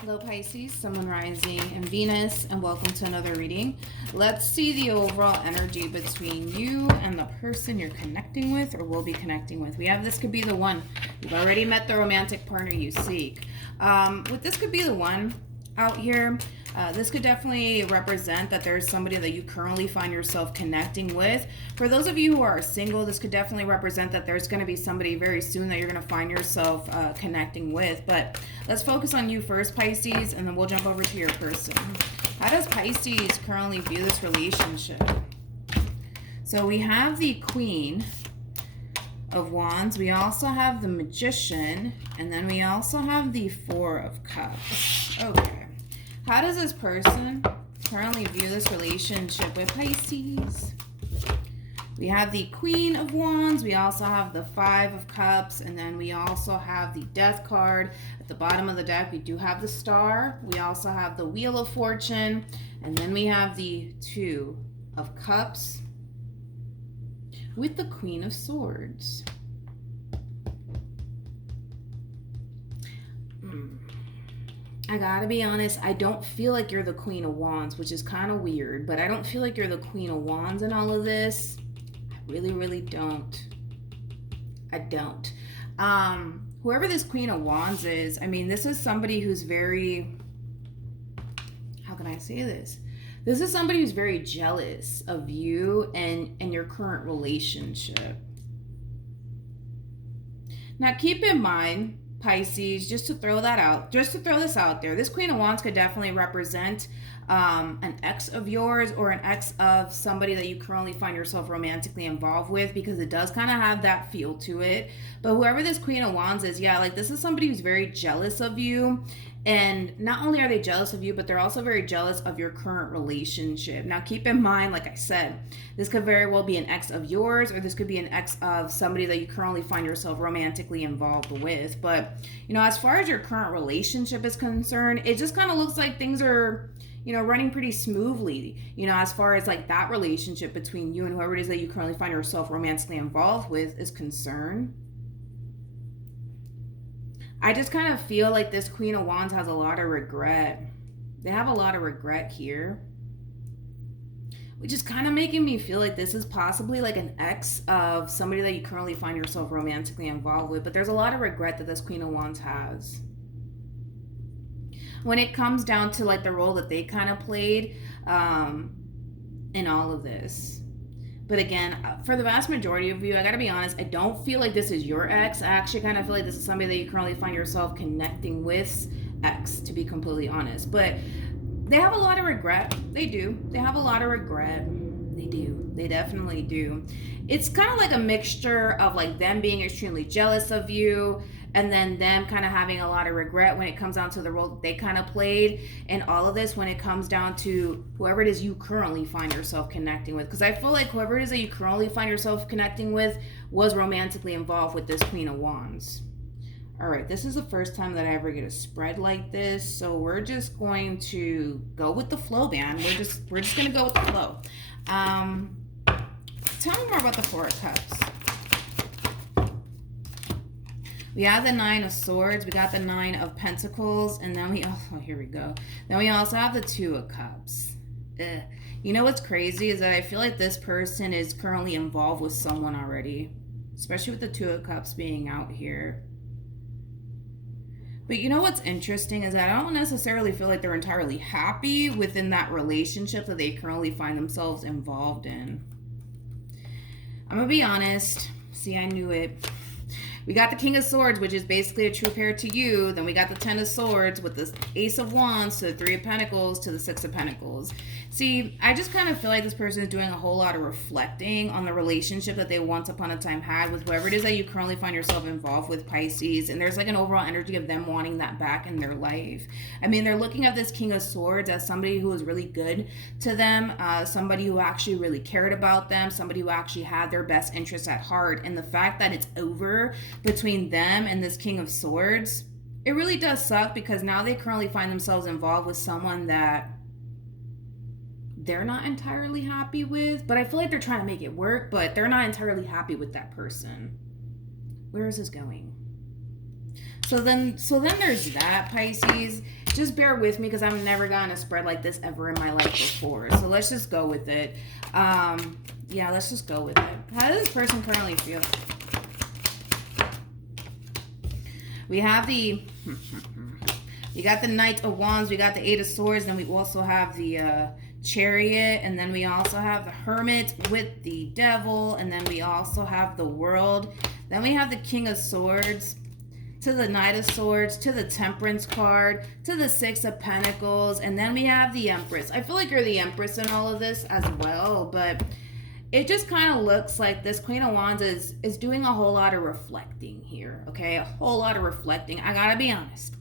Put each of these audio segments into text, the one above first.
Hello Pisces, Sun, Moon, Rising, and Venus, and welcome to another reading. Let's see the overall energy between you and the person you're connecting with or will be connecting with. We have this could be the one. You've already met the romantic partner you seek. With this could be the one out here. This could definitely represent that there's somebody that you currently find yourself connecting with. For those of you who are single, this could definitely represent that there's going to be somebody very soon that you're going to find yourself connecting with. But let's focus on you first, Pisces, and then we'll jump over to your person. How does Pisces currently view this relationship? So we have the Queen of Wands. We also have the Magician. And then we also have the Four of Cups. Okay. How does this person currently view this relationship with Pisces? We have the Queen of Wands. We also have the Five of Cups. And then we also have the Death card. At the bottom of the deck, we do have the Star. We also have the Wheel of Fortune. And then we have the Two of Cups with the Queen of Swords. I gotta be honest, I don't feel like you're the Queen of Wands, which is kind of weird, but I don't feel like you're the Queen of Wands in all of this. I really, really don't. I don't. Whoever this Queen of Wands is, I mean, this is somebody who's very, how can I say this? This is somebody who's very jealous of you and your current relationship. Now, keep in mind, Pisces, just to throw this out there, this Queen of Wands could definitely represent an ex of yours or an ex of somebody that you currently find yourself romantically involved with, because it does kind of have that feel to it. But whoever this Queen of Wands is, yeah, like this is somebody who's very jealous of you. And not only are they jealous of you, but they're also very jealous of your current relationship. Now, keep in mind, like I said, this could very well be an ex of yours, or this could be an ex of somebody that you currently find yourself romantically involved with. But, you know, as far as your current relationship is concerned, it just kind of looks like things are, you know, running pretty smoothly, you know, as far as like that relationship between you and whoever it is that you currently find yourself romantically involved with is concerned. I just kind of feel like this Queen of Wands has a lot of regret. They have a lot of regret here, which is kind of making me feel like this is possibly like an ex of somebody that you currently find yourself romantically involved with. But there's a lot of regret that this Queen of Wands has when it comes down to like the role that they kind of played in all of this. But again, for the vast majority of you, I gotta be honest, I don't feel like this is your ex. I actually kind of feel like this is somebody that you currently find yourself connecting with ex, to be completely honest. But they have a lot of regret. They do. They have a lot of regret. They do. They definitely do. It's kind of like a mixture of like them being extremely jealous of you, and then them kind of having a lot of regret when it comes down to the role that they kind of played and all of this when it comes down to whoever it is you currently find yourself connecting with. Because I feel like whoever it is that you currently find yourself connecting with was romantically involved with this Queen of Wands. All right, this is the first time that I ever get a spread like this, so we're just going to go with the flow, man. We're just gonna go with the flow. Tell me more about the Four of Cups. We have the Nine of Swords, we got the Nine of Pentacles, and then here we go. Then we also have the Two of Cups. Ugh. You know what's crazy is that I feel like this person is currently involved with someone already, especially with the Two of Cups being out here. But you know what's interesting is that I don't necessarily feel like they're entirely happy within that relationship that they currently find themselves involved in. I'm gonna be honest. See, I knew it. We got the King of Swords, which is basically a true pair to you. Then we got the Ten of Swords with the Ace of Wands to the Three of Pentacles to the Six of Pentacles. See, I just kind of feel like this person is doing a whole lot of reflecting on the relationship that they once upon a time had with whoever it is that you currently find yourself involved with, Pisces. And there's like an overall energy of them wanting that back in their life. I mean, they're looking at this King of Swords as somebody who was really good to them, somebody who actually really cared about them, somebody who actually had their best interests at heart. And the fact that it's over between them and this King of Swords, it really does suck, because now they currently find themselves involved with someone that they're not entirely happy with. But I feel like they're trying to make it work, but they're not entirely happy with that person. Where is this going? So then there's that, Pisces. Just bear with me because I've never gotten a spread like this ever in my life before. So let's just go with it. Yeah, let's just go with it. How does this person currently feel? We have the... You got the Knight of Wands, we got the Eight of Swords, then we also have the Chariot, and then we also have the Hermit with the Devil, and then we also have the World. Then we have the King of Swords, to the Knight of Swords, to the Temperance card, to the Six of Pentacles, and then we have the Empress. I feel like you're the Empress in all of this as well, but it just kind of looks like this Queen of Wands is doing a whole lot of reflecting here, okay? A whole lot of reflecting. I gotta be honest.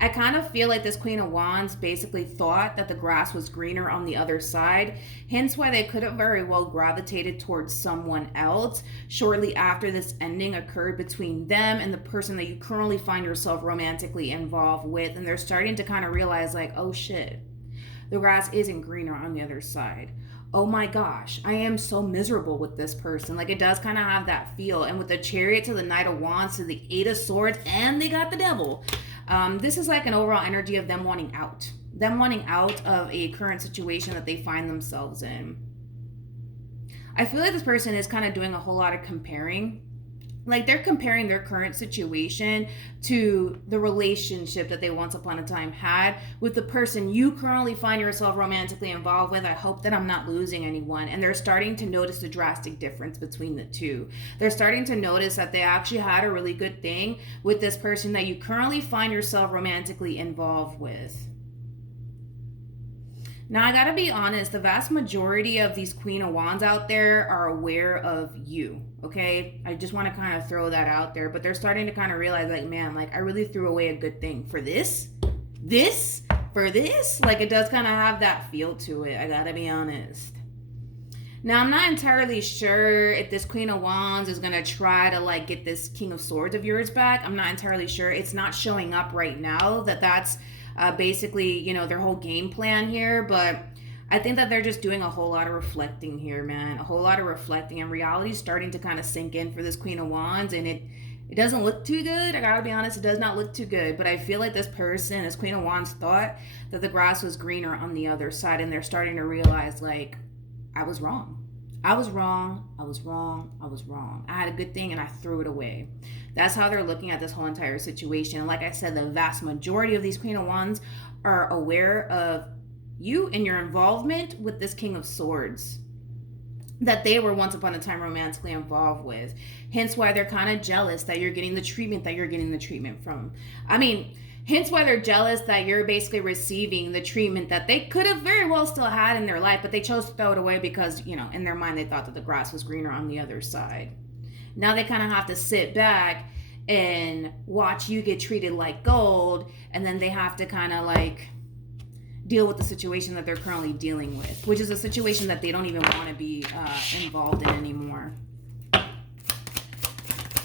I kind of feel like this Queen of Wands basically thought that the grass was greener on the other side, hence why they could have very well gravitated towards someone else shortly after this ending occurred between them and the person that you currently find yourself romantically involved with, and they're starting to kind of realize like, oh shit, the grass isn't greener on the other side. Oh my gosh, I am so miserable with this person. Like, it does kind of have that feel. And with the Chariot to the Knight of Wands to the Eight of Swords, and they got the Devil. This is like an overall energy of them wanting out. Them wanting out of a current situation that they find themselves in. I feel like this person is kind of doing a whole lot of comparing. Like, they're comparing their current situation to the relationship that they once upon a time had with the person you currently find yourself romantically involved with. I hope that I'm not losing anyone. And they're starting to notice the drastic difference between the two. They're starting to notice that they actually had a really good thing with this person that you currently find yourself romantically involved with. Now, I gotta be honest, the vast majority of these Queen of Wands out there are aware of you, okay? I just want to kind of throw that out there, but they're starting to kind of realize, like, man, like, I really threw away a good thing for this? For this? Like, it does kind of have that feel to it, I gotta be honest. Now, I'm not entirely sure if this Queen of Wands is going to try to, like, get this King of Swords of yours back. I'm not entirely sure. It's not showing up right now that's basically, you know, their whole game plan here, but I think that they're just doing a whole lot of reflecting here, man. A whole lot of reflecting, and reality is starting to kind of sink in for this Queen of Wands, and it doesn't look too good. I gotta be honest, it does not look too good, but I feel like this person, this Queen of Wands, thought that the grass was greener on the other side, and they're starting to realize, like, I was wrong. I was wrong. I had a good thing and I threw it away. That's how they're looking at this whole entire situation. And like I said, the vast majority of these Queen of Wands are aware of you and your involvement with this King of Swords that they were once upon a time romantically involved with. Hence why they're kind of jealous that you're getting the treatment that you're getting the treatment from. Hence why they're jealous that you're basically receiving the treatment that they could have very well still had in their life, but they chose to throw it away because, you know, in their mind they thought that the grass was greener on the other side. Now they kind of have to sit back and watch you get treated like gold, and then they have to kind of like deal with the situation that they're currently dealing with, which is a situation that they don't even want to be involved in anymore.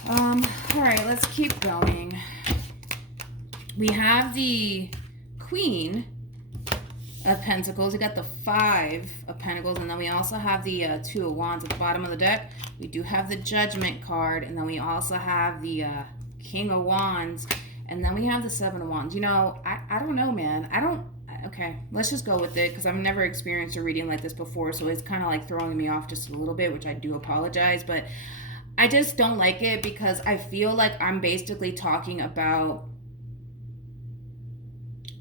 All right, let's keep going. We have the Queen of Pentacles. We got the Five of Pentacles, and then we also have the Two of Wands at the bottom of the deck. We do have the Judgment card, and then we also have the King of Wands, and then we have the Seven of Wands. You know, I don't know, man. Okay, let's just go with it because I've never experienced a reading like this before, so it's kind of like throwing me off just a little bit, which I do apologize, but I just don't like it because I feel like I'm basically talking about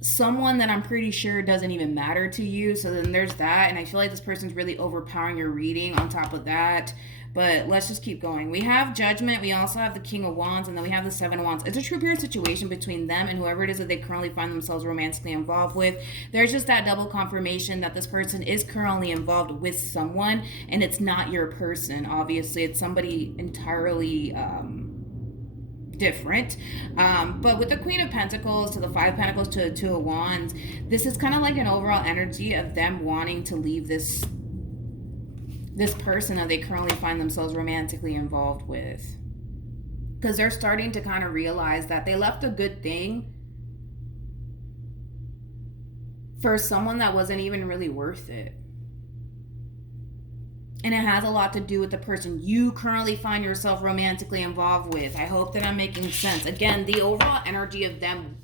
someone that I'm pretty sure doesn't even matter to you. So then there's that, and I feel like this person's really overpowering your reading on top of that. But let's just keep going. We have Judgment, we also have the King of Wands, and then we have the Seven of Wands. It's a true pure situation between them and whoever it is that they currently find themselves romantically involved with. There's just that double confirmation that this person is currently involved with someone, and it's not your person. Obviously, it's somebody entirely different. But with the Queen of Pentacles to the Five of Pentacles to the Two of Wands, this is kind of like an overall energy of them wanting to leave this person that they currently find themselves romantically involved with, because they're starting to kind of realize that they left a good thing for someone that wasn't even really worth it. And it has a lot to do with the person you currently find yourself romantically involved with. I hope that I'm making sense. Again, the overall energy of them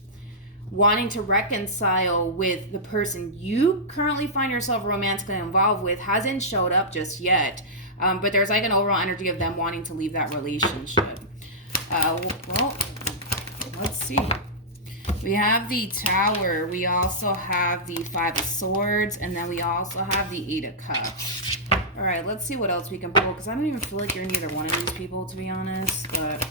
wanting to reconcile with the person you currently find yourself romantically involved with hasn't showed up just yet. But there's like an overall energy of them wanting to leave that relationship. Well, let's see. We have the Tower. We also have the Five of Swords. And then we also have the Eight of Cups. All right, let's see what else we can pull. Because I don't even feel like you're neither one of these people, to be honest. But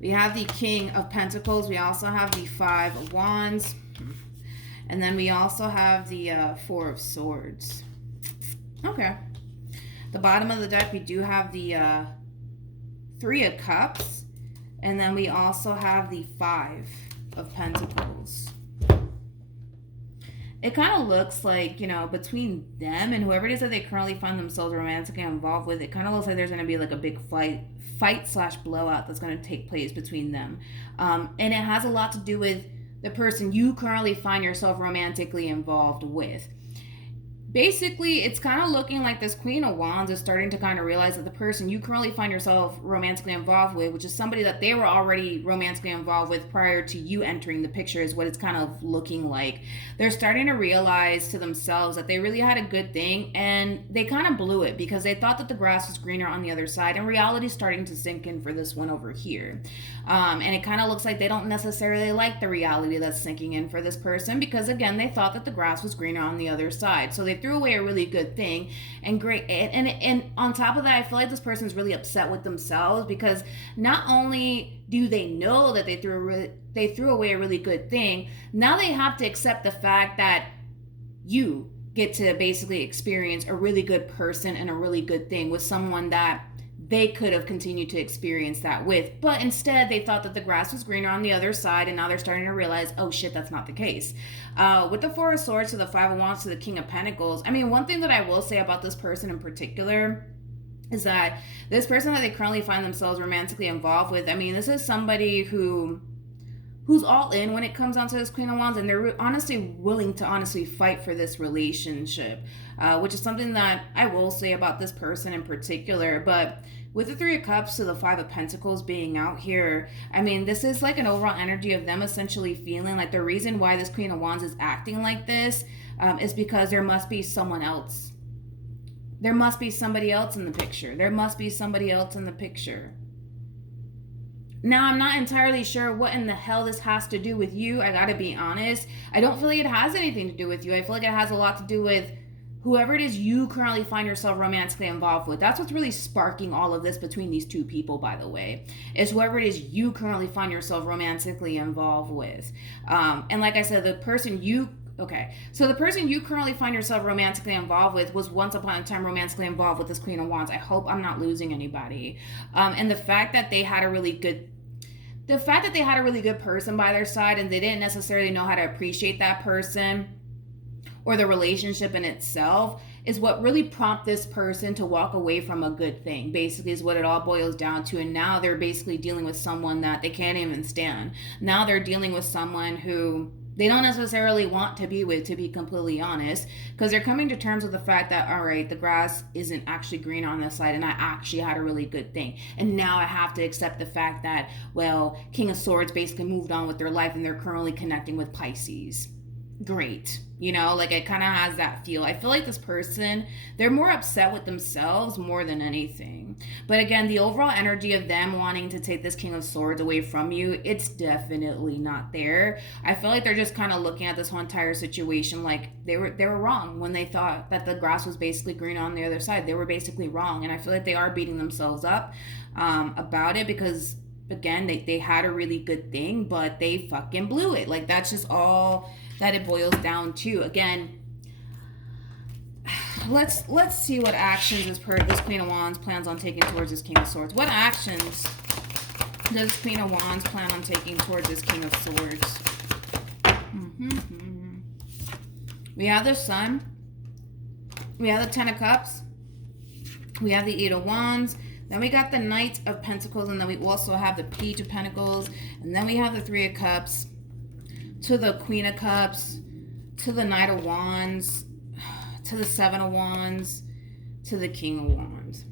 we have the King of Pentacles. We also have the Five of Wands. And then we also have the Four of Swords. Okay. The bottom of the deck, we do have the Three of Cups. And then we also have the Five of Pentacles. It kind of looks like, you know, between them and whoever it is that they currently find themselves romantically involved with, it kind of looks like there's going to be like a big fight/blowout that's going to take place between them. And it has a lot to do with the person you currently find yourself romantically involved with. Basically, it's kind of looking like this Queen of Wands is starting to kind of realize that the person you currently find yourself romantically involved with, which is somebody that they were already romantically involved with prior to you entering the picture, is what it's kind of looking like. They're starting to realize to themselves that they really had a good thing, and they kind of blew it because they thought that the grass was greener on the other side, and reality is starting to sink in for this one over here. And it kind of looks like they don't necessarily like the reality that's sinking in for this person because, again, they thought that the grass was greener on the other side. So they threw away a really good thing. And great. And on top of that, I feel like this person's really upset with themselves because not only do they know that they threw away a really good thing, now they have to accept the fact that you get to basically experience a really good person and a really good thing with someone that they could have continued to experience that with. But instead, they thought that the grass was greener on the other side, and now they're starting to realize, oh shit, that's not the case. With the Four of Swords to the Five of Wands to the King of Pentacles, I mean, one thing that I will say about this person in particular is that this person that they currently find themselves romantically involved with, I mean, this is somebody who's all in when it comes down to this Queen of Wands, and they're honestly willing to fight for this relationship, which is something that I will say about this person in particular. But with the Three of Cups to the Five of Pentacles being out here, I mean, this is like an overall energy of them essentially feeling like the reason why this Queen of Wands is acting like this is because there must be someone else. There must be somebody else in the picture. There must be somebody else in the picture. Now, I'm not entirely sure what in the hell this has to do with you. I gotta be honest. I don't feel like it has anything to do with you. I feel like it has a lot to do with whoever it is you currently find yourself romantically involved with. That's what's really sparking all of this between these two people, by the way, is whoever it is you currently find yourself romantically involved with. And like I said, the person you currently find yourself romantically involved with was once upon a time romantically involved with this Queen of Wands. I hope I'm not losing anybody. And the fact that they had a really good person by their side and they didn't necessarily know how to appreciate that person or the relationship in itself is what really prompted this person to walk away from a good thing, basically, is what it all boils down to. And now they're basically dealing with someone that they can't even stand. Now they're dealing with someone who they don't necessarily want to be with, to be completely honest, because they're coming to terms with the fact that, all right, the grass isn't actually green on this side, and I actually had a really good thing. And now I have to accept the fact that, well, King of Swords basically moved on with their life, and they're currently connecting with Pisces. Great. You know, like it kind of has that feel. I feel like this person, they're more upset with themselves more than anything. But again, the overall energy of them wanting to take this King of Swords away from you, it's definitely not there. I feel like they're just kind of looking at this whole entire situation like they were wrong when they thought that the grass was basically green on the other side. They were basically wrong. And I feel like they are beating themselves up about it because, again, they had a really good thing, but they fucking blew it. Like, that's just all that it boils down to. Again, let's see what actions this Queen of Wands plans on taking towards this King of Swords. What actions does Queen of Wands plan on taking towards this King of Swords? We have the Sun. We have the Ten of Cups. We have the Eight of Wands. Then we got the Knight of Pentacles, and then we also have the Page of Pentacles, and then we have the Three of Cups to the Queen of Cups, to the Knight of Wands, to the Seven of Wands, to the King of Wands.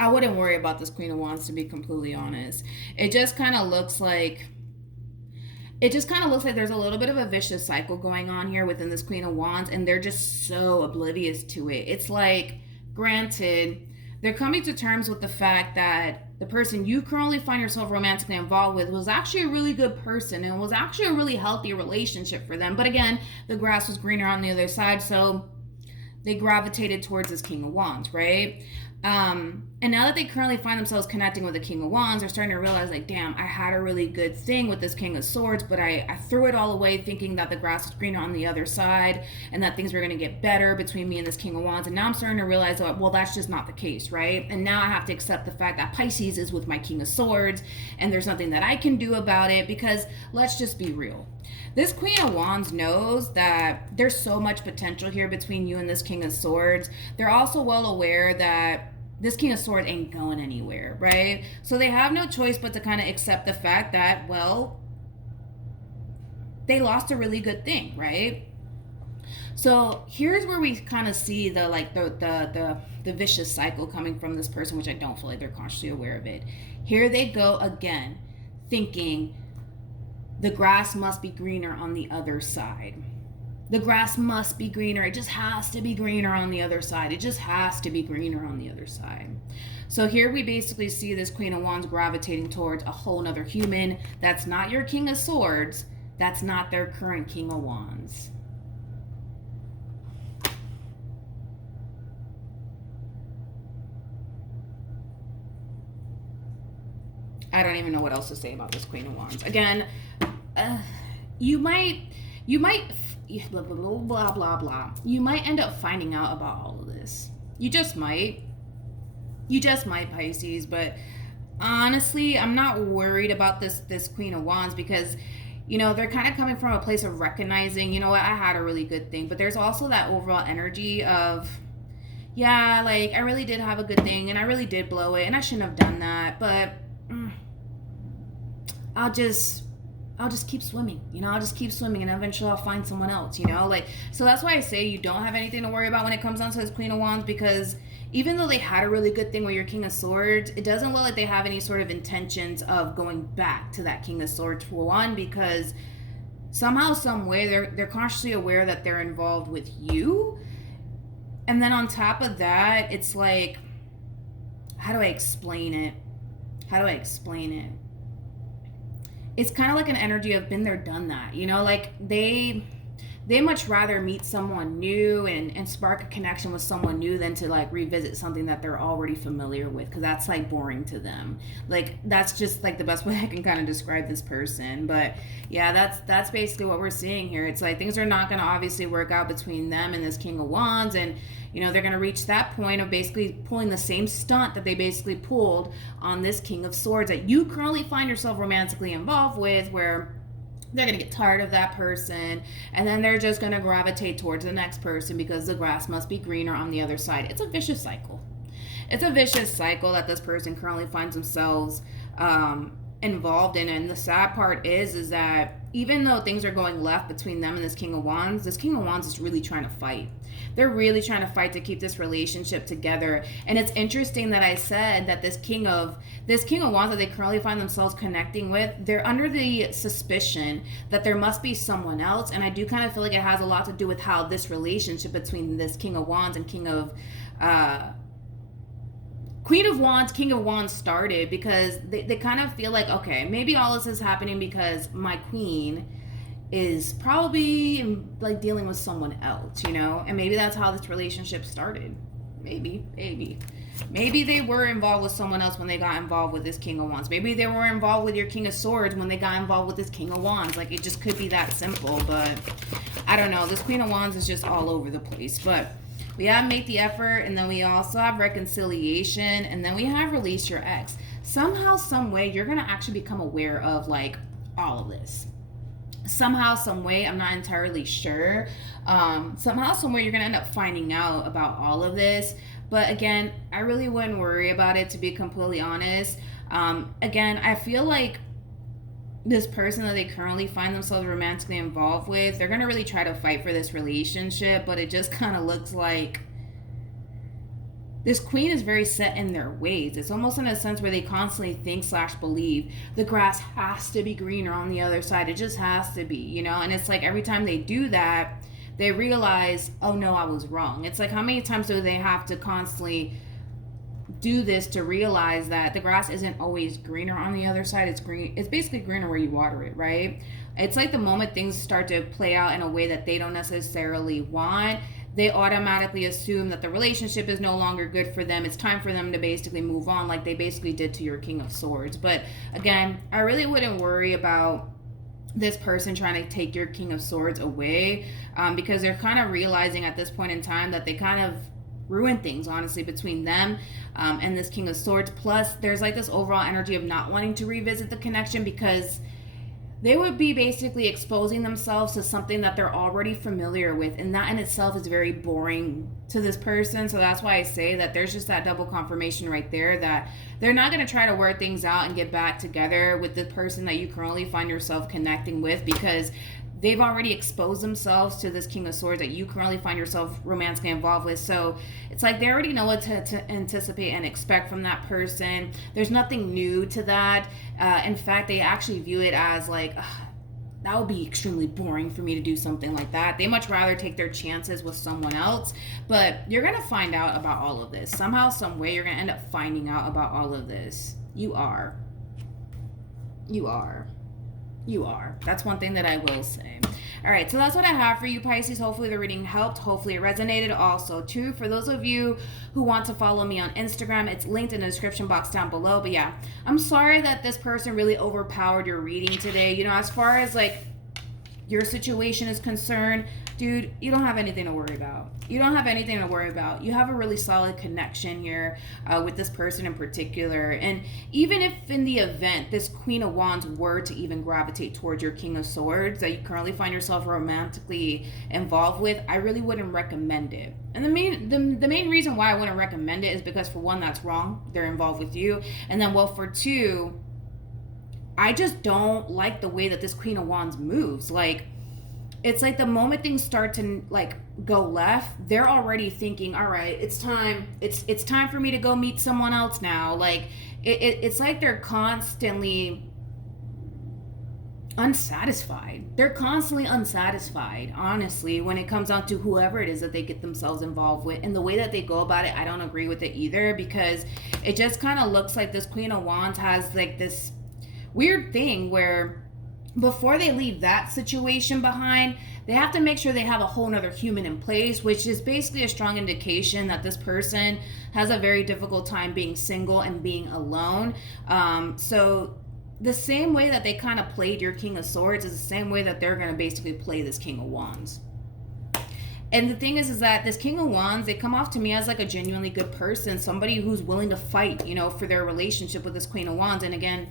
I wouldn't worry about this Queen of Wands, to be completely honest. It just kind of looks like it just kind of looks like there's a little bit of a vicious cycle going on here within this Queen of Wands, and they're just so oblivious to it. It's like, granted, they're coming to terms with the fact that the person you currently find yourself romantically involved with was actually a really good person and was actually a really healthy relationship for them. But again, the grass was greener on the other side, so they gravitated towards this King of Wands, right? And now that they currently find themselves connecting with the King of Wands, they're starting to realize, like, damn, I had a really good thing with this King of Swords, but I threw it all away thinking that the grass was greener on the other side and that things were going to get better between me and this King of Wands. And now I'm starting to realize, well, that's just not the case, right? And now I have to accept the fact that Pisces is with my King of Swords and there's nothing that I can do about it, because let's just be real. This Queen of Wands knows that there's so much potential here between you and this King of Swords. They're also well aware that this King of Swords ain't going anywhere, right? So they have no choice but to kind of accept the fact that, well, they lost a really good thing, right? So here's where we kind of see the vicious cycle coming from this person, which I don't feel like they're consciously aware of it. Here they go again, thinking the grass must be greener on the other side. The grass must be greener. It just has to be greener on the other side. It just has to be greener on the other side. So here we basically see this Queen of Wands gravitating towards a whole nother human that's not your King of Swords. That's not their current King of Wands. I don't even know what else to say about this Queen of Wands. Again, you might blah, blah, blah, blah, blah. You might end up finding out about all of this. You just might, Pisces. But honestly, I'm not worried about this Queen of Wands, because, you know, they're kind of coming from a place of recognizing, you know what, I had a really good thing. But there's also that overall energy of, yeah, like, I really did have a good thing, and I really did blow it, and I shouldn't have done that, but I'll just keep swimming, you know, I'll just keep swimming, and eventually I'll find someone else, you know, like, so that's why I say you don't have anything to worry about when it comes down to this Queen of Wands, because even though they had a really good thing with your King of Swords, it doesn't look like they have any sort of intentions of going back to that King of Swords, for one, because somehow, some way, they're consciously aware that they're involved with you. And then on top of that, it's like, how do I explain it? It's kind of like an energy of been there, done that, you know, like they much rather meet someone new and spark a connection with someone new than to like revisit something that they're already familiar with, because that's like boring to them. Like, that's just like the best way I can kind of describe this person. But yeah, that's basically what we're seeing here. It's like things are not going to obviously work out between them and this King of Wands, and you know, they're going to reach that point of basically pulling the same stunt that they basically pulled on this King of Swords that you currently find yourself romantically involved with, where they're going to get tired of that person, and then they're just going to gravitate towards the next person because the grass must be greener on the other side. It's a vicious cycle. It's a vicious cycle that this person currently finds themselves involved in. And the sad part is that even though things are going left between them and this King of Wands is really trying to fight. They're really trying to fight to keep this relationship together. And it's interesting that I said that this King of Wands that they currently find themselves connecting with, they're under the suspicion that there must be someone else. And I do kind of feel like it has a lot to do with how this relationship between this King of Wands and Queen of Wands started, because they kind of feel like, okay, maybe all this is happening because my queen is probably like dealing with someone else, you know, and maybe that's how this relationship started. Maybe they were involved with someone else when they got involved with this King of Wands. Maybe they were involved with your King of Swords when they got involved with this King of Wands. Like, it just could be that simple. But I don't know, this Queen of Wands is just all over the place. But we have make the effort, and then we also have reconciliation, and then we have release your ex. Somehow, some way, you're going to actually become aware of like all of this. Somehow, some way, I'm not entirely sure. Somehow, some way, you're going to end up finding out about all of this. But again, I really wouldn't worry about it, to be completely honest. Again, I feel like this person that they currently find themselves romantically involved with, they're going to really try to fight for this relationship, but it just kind of looks like this queen is very set in their ways. It's almost in a sense where they constantly think / believe the grass has to be greener on the other side. It just has to be, you know? And it's like every time they do that, they realize, oh no, I was wrong. It's like, how many times do they have to constantly do this to realize that the grass isn't always greener on the other side? It's green. It's basically greener where you water it, right? It's like the moment things start to play out in a way that they don't necessarily want, they automatically assume that the relationship is no longer good for them. It's time for them to basically move on, like they basically did to your King of Swords. But again, I really wouldn't worry about this person trying to take your King of Swords away, because they're kind of realizing at this point in time that they kind of ruin things, honestly, between them and this King of Swords. Plus, there's like this overall energy of not wanting to revisit the connection, because they would be basically exposing themselves to something that they're already familiar with, and that in itself is very boring to this person. So that's why I say that there's just that double confirmation right there that they're not going to try to work things out and get back together with the person that you currently find yourself connecting with, because they've already exposed themselves to this King of Swords that you currently find yourself romantically involved with. So it's like they already know what to anticipate and expect from that person. There's nothing new to that. In fact, they actually view it as like, that would be extremely boring for me to do something like that. They much rather take their chances with someone else. But you're going to find out about all of this. Somehow, some way, you're going to end up finding out about all of this. You are. That's one thing that I will say. All right, so that's what I have for you, Pisces. Hopefully the reading helped. Hopefully it resonated also, too. For those of you who want to follow me on Instagram, it's linked in the description box down below. But yeah, I'm sorry that this person really overpowered your reading today. You know, as far as like your situation is concerned, dude, you don't have anything to worry about. You don't have anything to worry about. You have a really solid connection here with this person in particular. And even if in the event this Queen of Wands were to even gravitate towards your King of Swords that you currently find yourself romantically involved with, I really wouldn't recommend it. And the main reason why I wouldn't recommend it is because, for one, that's wrong. They're involved with you. And then, well, for two, I just don't like the way that this Queen of Wands moves. Like, it's like the moment things start to like go left, they're already thinking, all right, it's time for me to go meet someone else now. Like it's like they're constantly unsatisfied. They're constantly unsatisfied, honestly, when it comes down to whoever it is that they get themselves involved with. And the way that they go about it, I don't agree with it either, because it just kind of looks like this Queen of Wands has like this weird thing where before they leave that situation behind, they have to make sure they have a whole nother human in place, which is basically a strong indication that this person has a very difficult time being single and being alone. So the same way that they kind of played your King of Swords is the same way that they're going to basically play this King of Wands. And the thing is that this King of Wands, they come off to me as like a genuinely good person, somebody who's willing to fight, you know, for their relationship with this Queen of Wands. And again,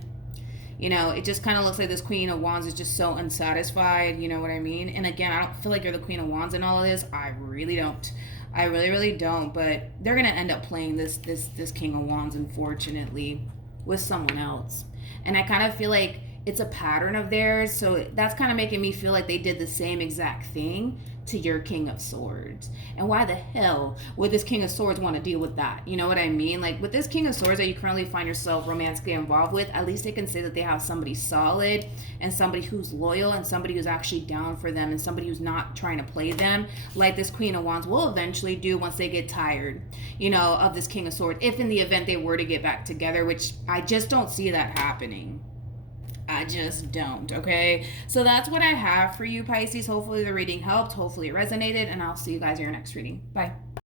you know, it just kind of looks like this Queen of Wands is just so unsatisfied, you know what I mean? And again, I don't feel like you're the Queen of Wands in all of this. I really don't. I really don't. But they're going to end up playing this King of Wands, unfortunately, with someone else. And I kind of feel like it's a pattern of theirs. So that's kind of making me feel like they did the same exact thing to your King of Swords. And why the hell would this King of Swords want to deal with that? You know what I mean? Like with this King of Swords that you currently find yourself romantically involved with, at least they can say that they have somebody solid and somebody who's loyal and somebody who's actually down for them and somebody who's not trying to play them like this Queen of Wands will eventually do once they get tired, you know, of this King of Swords, if in the event they were to get back together, which I just don't see that happening. I just don't, okay? So that's what I have for you, Pisces. Hopefully the reading helped. Hopefully it resonated. And I'll see you guys in your next reading. Bye.